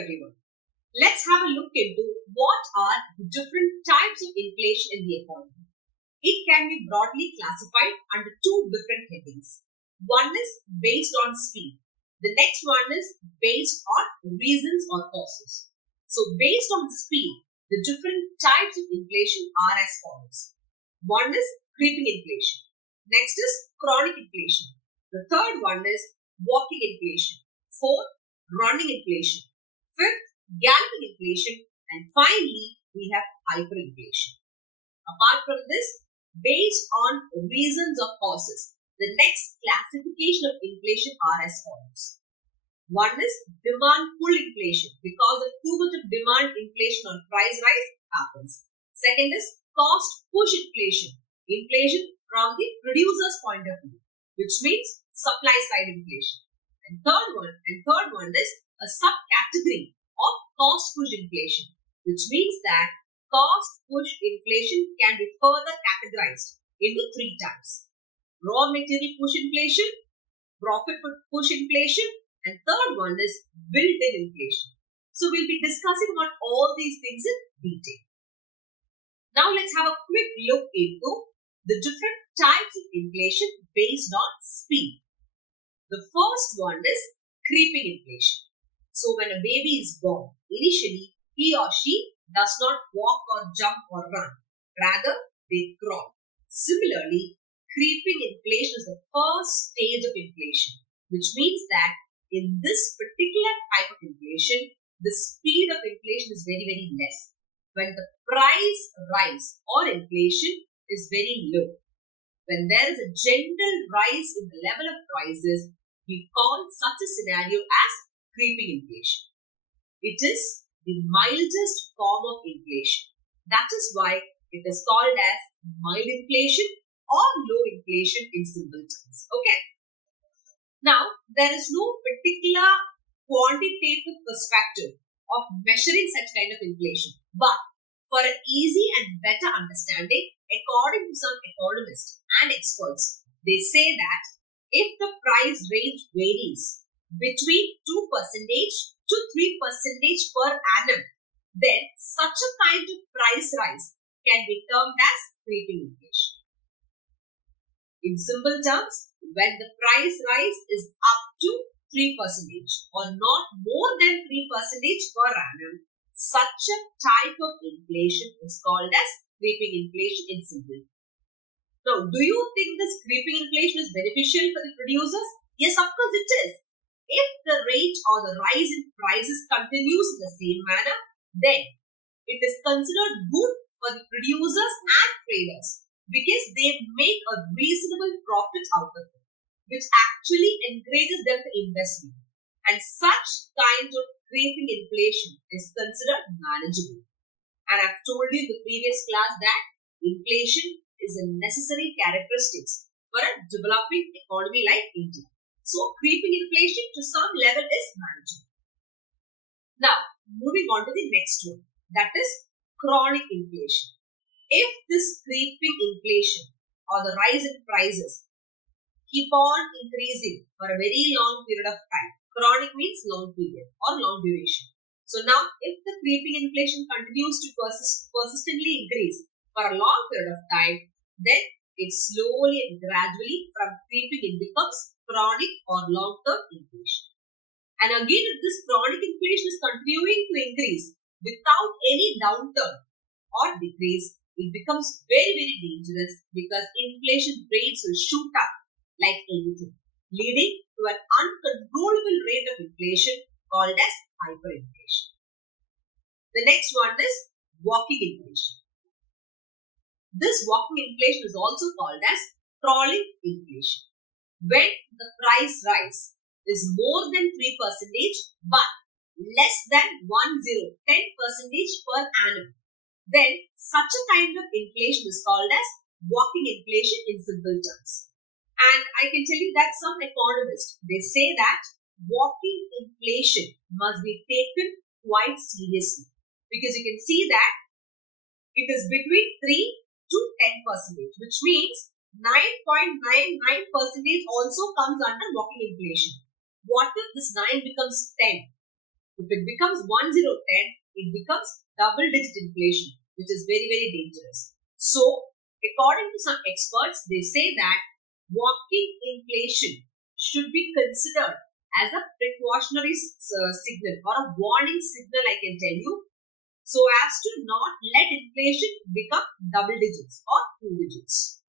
everyone. Let's have a look into what are the different types of inflation in the economy. It can be broadly classified under two different headings. One is based on speed. The next one is based on reasons or causes. So based on speed, the different types of inflation are as follows. One is creeping inflation. Next is chronic inflation. The third one is walking inflation. Fourth, running inflation. Fifth, galloping inflation. And finally, we have hyperinflation. Apart from this, based on reasons or causes, the next classification of inflation are as follows. One is demand pull inflation. Because of too much of demand, inflation or price rise happens. Second is cost push inflation. Inflation from the producer's point of view, which means supply side inflation. And third one is a subcategory of cost push inflation, which means that cost push inflation can be further categorized into three types. Raw material push inflation, profit push inflation, and third one is built-in inflation. So we'll be discussing about all these things in detail. Now let's have a quick look into the different types of inflation based on speed. The first one is creeping inflation. So when a baby is born, initially he or she does not walk or jump or run. Rather, they crawl. Similarly, creeping inflation is the first stage of inflation, which means that in this particular type of inflation, the speed of inflation is very, very less. When the price rise or inflation is very low. When there is a gentle rise in the level of prices, we call such a scenario as creeping inflation. It is the mildest form of inflation. That is why it is called as mild inflation or low inflation in simple terms. Okay. Now, there is no particular quantitative perspective of measuring such kind of inflation. But for an easy and better understanding, according to some economists and experts, they say that if the price range varies between 2% to 3% per annum, then such a kind of price rise can be termed as creeping inflation. In simple terms, when the price rise is up to 3% or not more than 3% per annum, such a type of inflation is called as creeping inflation in simple. Now, do you think this creeping inflation is beneficial for the producers? Yes, of course it is. If the rate or the rise in prices continues in the same manner, then it is considered good for the producers and traders because they make a reasonable profit out of it, which actually encourages them to invest more. And such kind of creeping inflation is considered manageable. And I've told you in the previous class that inflation is a necessary characteristic for a developing economy like India. So creeping inflation to some level is manageable. Now, moving on to the next one, that is chronic inflation. If this creeping inflation or the rise in prices keep on increasing for a very long period of time, chronic means long period or long duration. So now, if the creeping inflation continues to persistently increase for a long period of time, then it slowly and gradually from creeping it becomes chronic or long-term inflation. And again, if this chronic inflation is continuing to increase without any downturn or decrease, it becomes very, very dangerous because inflation rates will shoot up like anything, leading to an uncontrollable rate of inflation called as hyperinflation. The next one is walking inflation. This walking inflation is also called as crawling inflation. When the price rise is more than 3% but less than 10% per annum, then such a kind of inflation is called as walking inflation in simple terms. And I can tell you that some economists, they say that walking inflation must be taken quite seriously because you can see that it is between 3 to 10%, which means 9.99% also comes under walking inflation. What if this 9 becomes 10? If it becomes 10, it becomes double-digit inflation, which is very, very dangerous. So, according to some experts, they say that walking inflation should be considered as a precautionary signal or a warning signal, I can tell you, so as to not let inflation become double digits or 2 digits.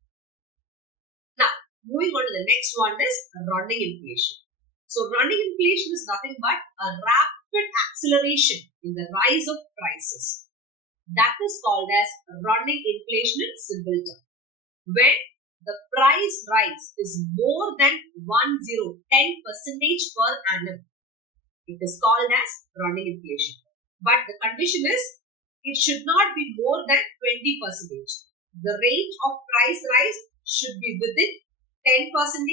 Now, moving on to the next one is running inflation. So, running inflation is nothing but a rapid acceleration in the rise of prices. That is called as running inflation in simple terms. When the price rise is more than 10% per annum, it is called as running inflation. But the condition is it should not be more than 20%. The range of price rise should be within 10% and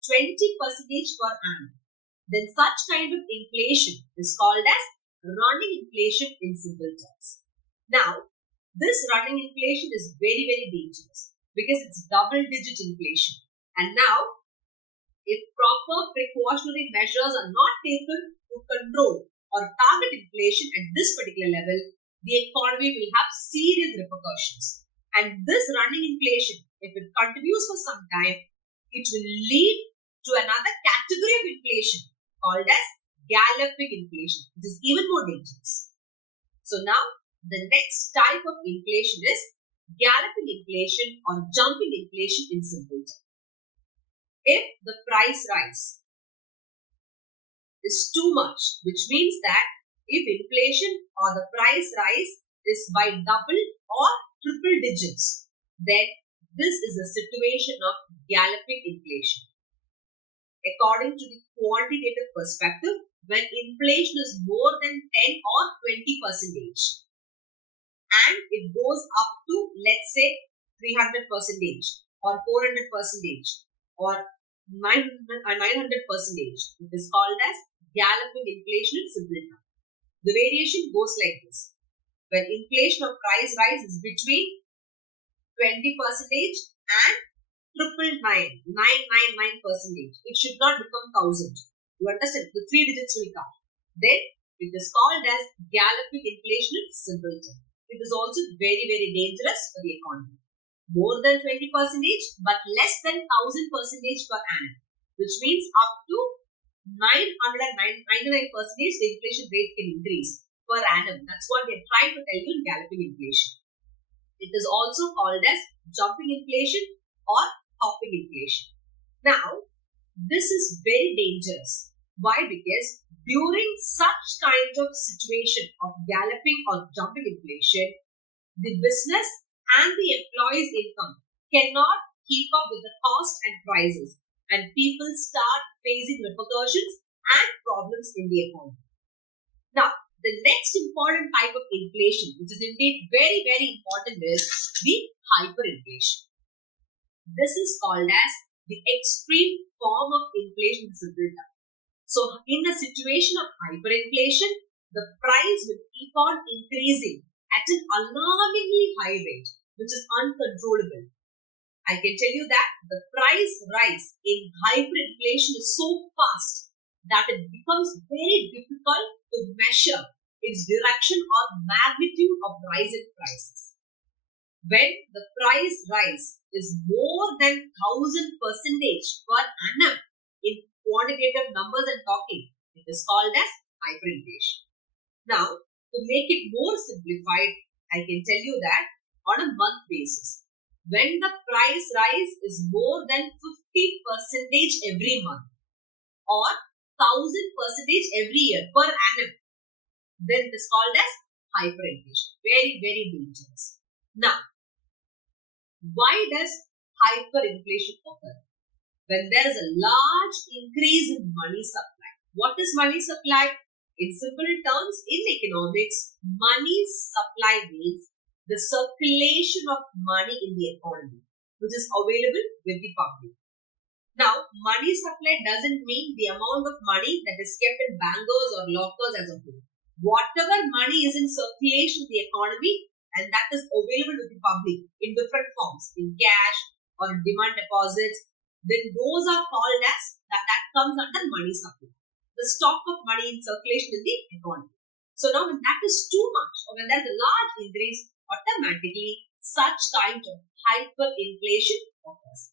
20% per annum. Then such kind of inflation is called as running inflation in simple terms. Now, this running inflation is very, very dangerous because it's double-digit inflation. And now, if proper precautionary measures are not taken to control or target inflation at this particular level, the economy will have serious repercussions. And this running inflation, if it continues for some time, it will lead to another category of inflation called as galloping inflation, which is even more dangerous. So now, the next type of inflation is galloping inflation or jumping inflation in simple terms. If the price rise is too much, which means that if inflation or the price rise is by double or triple digits, then this is a situation of galloping inflation. According to the quantitative perspective, when inflation is more than 10 or 20%, and it goes up to, let's say, 300% or 400% or 900%, it is called as galloping inflation in simple terms. The variation goes like this. When inflation of price rise is between 20% and 999%, it should not become 1000. You understand? The 3 digits will come. Then it is called as galloping inflation in simple terms. It is also very, very dangerous for the economy. More than 20%, but less than 1000% per annum, which means up to 999% the inflation rate can increase per annum. That's what they're trying to tell you in galloping inflation. It is also called as jumping inflation or hopping inflation. Now, this is very dangerous. Why? Because during such kind of situation of galloping or jumping inflation, the business and the employee's income cannot keep up with the cost and prices, and people start facing repercussions and problems in the economy. Now, the next important type of inflation, which is indeed very, very important, is the hyperinflation. This is called as the extreme form of inflation in simple terms. So, in the situation of hyperinflation, the price will keep on increasing at an alarmingly high rate, which is uncontrollable. I can tell you that the price rise in hyperinflation is so fast that it becomes very difficult to measure its direction or magnitude of rise in prices. When the price rise is more than 1000% per annum in quantitative numbers and talking, it is called as hyperinflation. Now, to make it more simplified, I can tell you that on a month basis, when the price rise is more than 50% every month or 1000% every year per annum, then it is called as hyperinflation. Very, very dangerous. Now, why does hyperinflation occur? When there is a large increase in money supply. What is money supply? In simple terms, in economics, money supply means the circulation of money in the economy, which is available with the public. Now, money supply doesn't mean the amount of money that is kept in bankers or lockers as a whole. Whatever money is in circulation in the economy and that is available to the public in different forms, in cash or demand deposits, then those are called as, that comes under money supply. the stock of money in circulation in the economy. So now when that is too much or when there is a large increase, automatically such kind of hyperinflation occurs.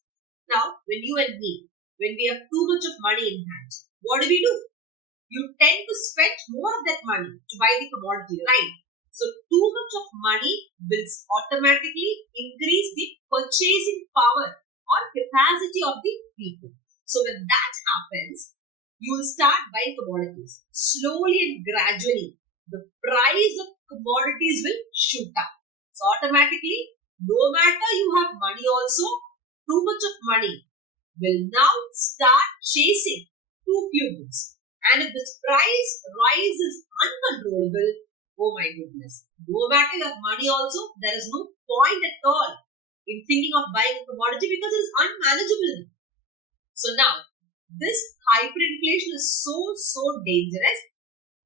Now when you and me, when we have too much of money in hand, what do? You tend to spend more of that money to buy the commodity, right? So too much of money will automatically increase the purchasing power or capacity of the people. So when that happens, you will start buying commodities. Slowly and gradually, the price of commodities will shoot up. So automatically, no matter you have money also, too much of money will now start chasing too few goods. And if this price rise is uncontrollable, oh my goodness, no matter you have money also, there is no point at all in thinking of buying a commodity because it is unmanageable. So now, this hyperinflation is so dangerous.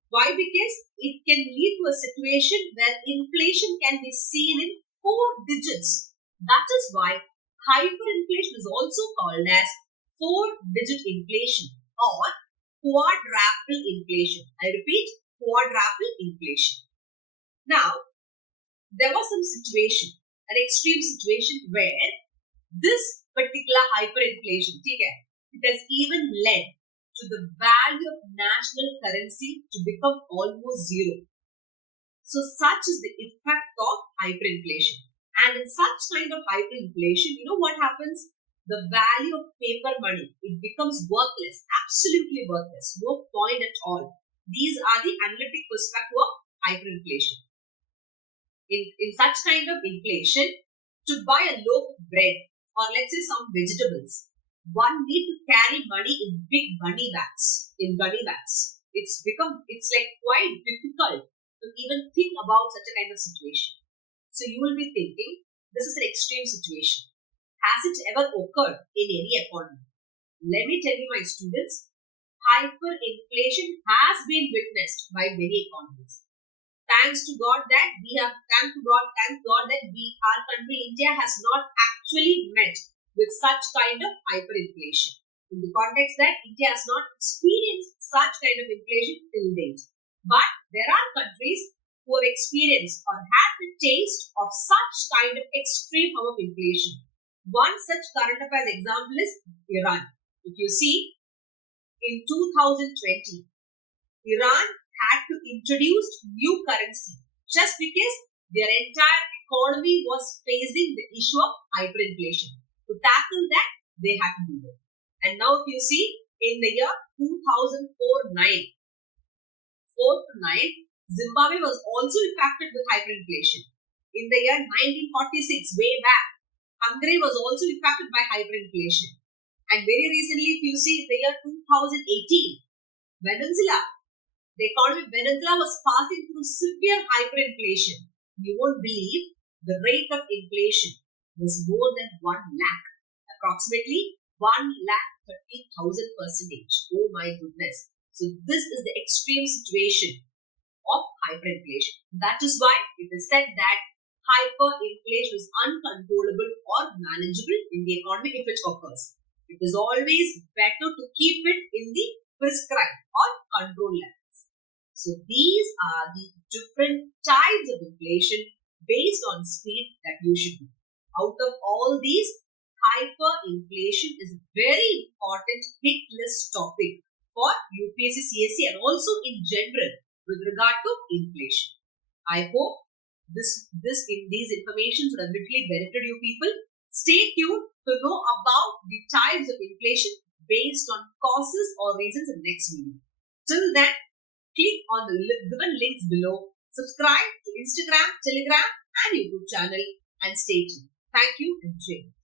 Why? Because it can lead to a situation where inflation can be seen in 4 digits. That is why hyperinflation is also called as 4-digit inflation or quadruple inflation. I repeat, quadruple inflation. Now, there was some situation, an extreme situation where this particular hyperinflation, it has even led to the value of national currency to become almost zero. So such is the effect of hyperinflation. And in such kind of hyperinflation, you know what happens? The value of paper money, it becomes worthless, absolutely worthless, no point at all. These are the analytic perspective of hyperinflation. In such kind of inflation, to buy a loaf of bread or let's say some vegetables, one need to carry money in big gunny bags, It's like quite difficult to even think about such a kind of situation. So you will be thinking, this is an extreme situation. Has it ever occurred in any economy? Let me tell you, my students, hyperinflation has been witnessed by many economies. Thank God that our country, India, has not actually met with such kind of hyperinflation. In the context that India has not experienced such kind of inflation till date. But there are countries who have experienced or had the taste of such kind of extreme form of inflation. One such current affairs example is Iran. If you see, in 2020, Iran had to introduce new currency just because their entire economy was facing the issue of hyperinflation. To tackle that, they had to do it. And now if you see, in the year 2004-9, Zimbabwe was also impacted with hyperinflation. In the year 1946, way back, Hungary was also impacted by hyperinflation. And very recently, if you see, in the year 2018, Venezuela, the economy of Venezuela was passing through severe hyperinflation. You won't believe the rate of inflation was more than 1 lakh, approximately 1,30,000%. Oh my goodness. So this is the extreme situation of hyperinflation. That is why it is said that hyperinflation is uncontrollable or manageable in the economy if it occurs. It is always better to keep it in the prescribed or control levels. So these are the different types of inflation based on speed that you should do. Out of all these, hyperinflation is a very important hit list topic for UPSC CSE and also in general with regard to inflation. I hope these information would have literally benefited you people. Stay tuned to know about the types of inflation based on causes or reasons in the next video. Till then, click on the given links below, subscribe to Instagram, Telegram and YouTube channel and stay tuned. Thank you and cheers.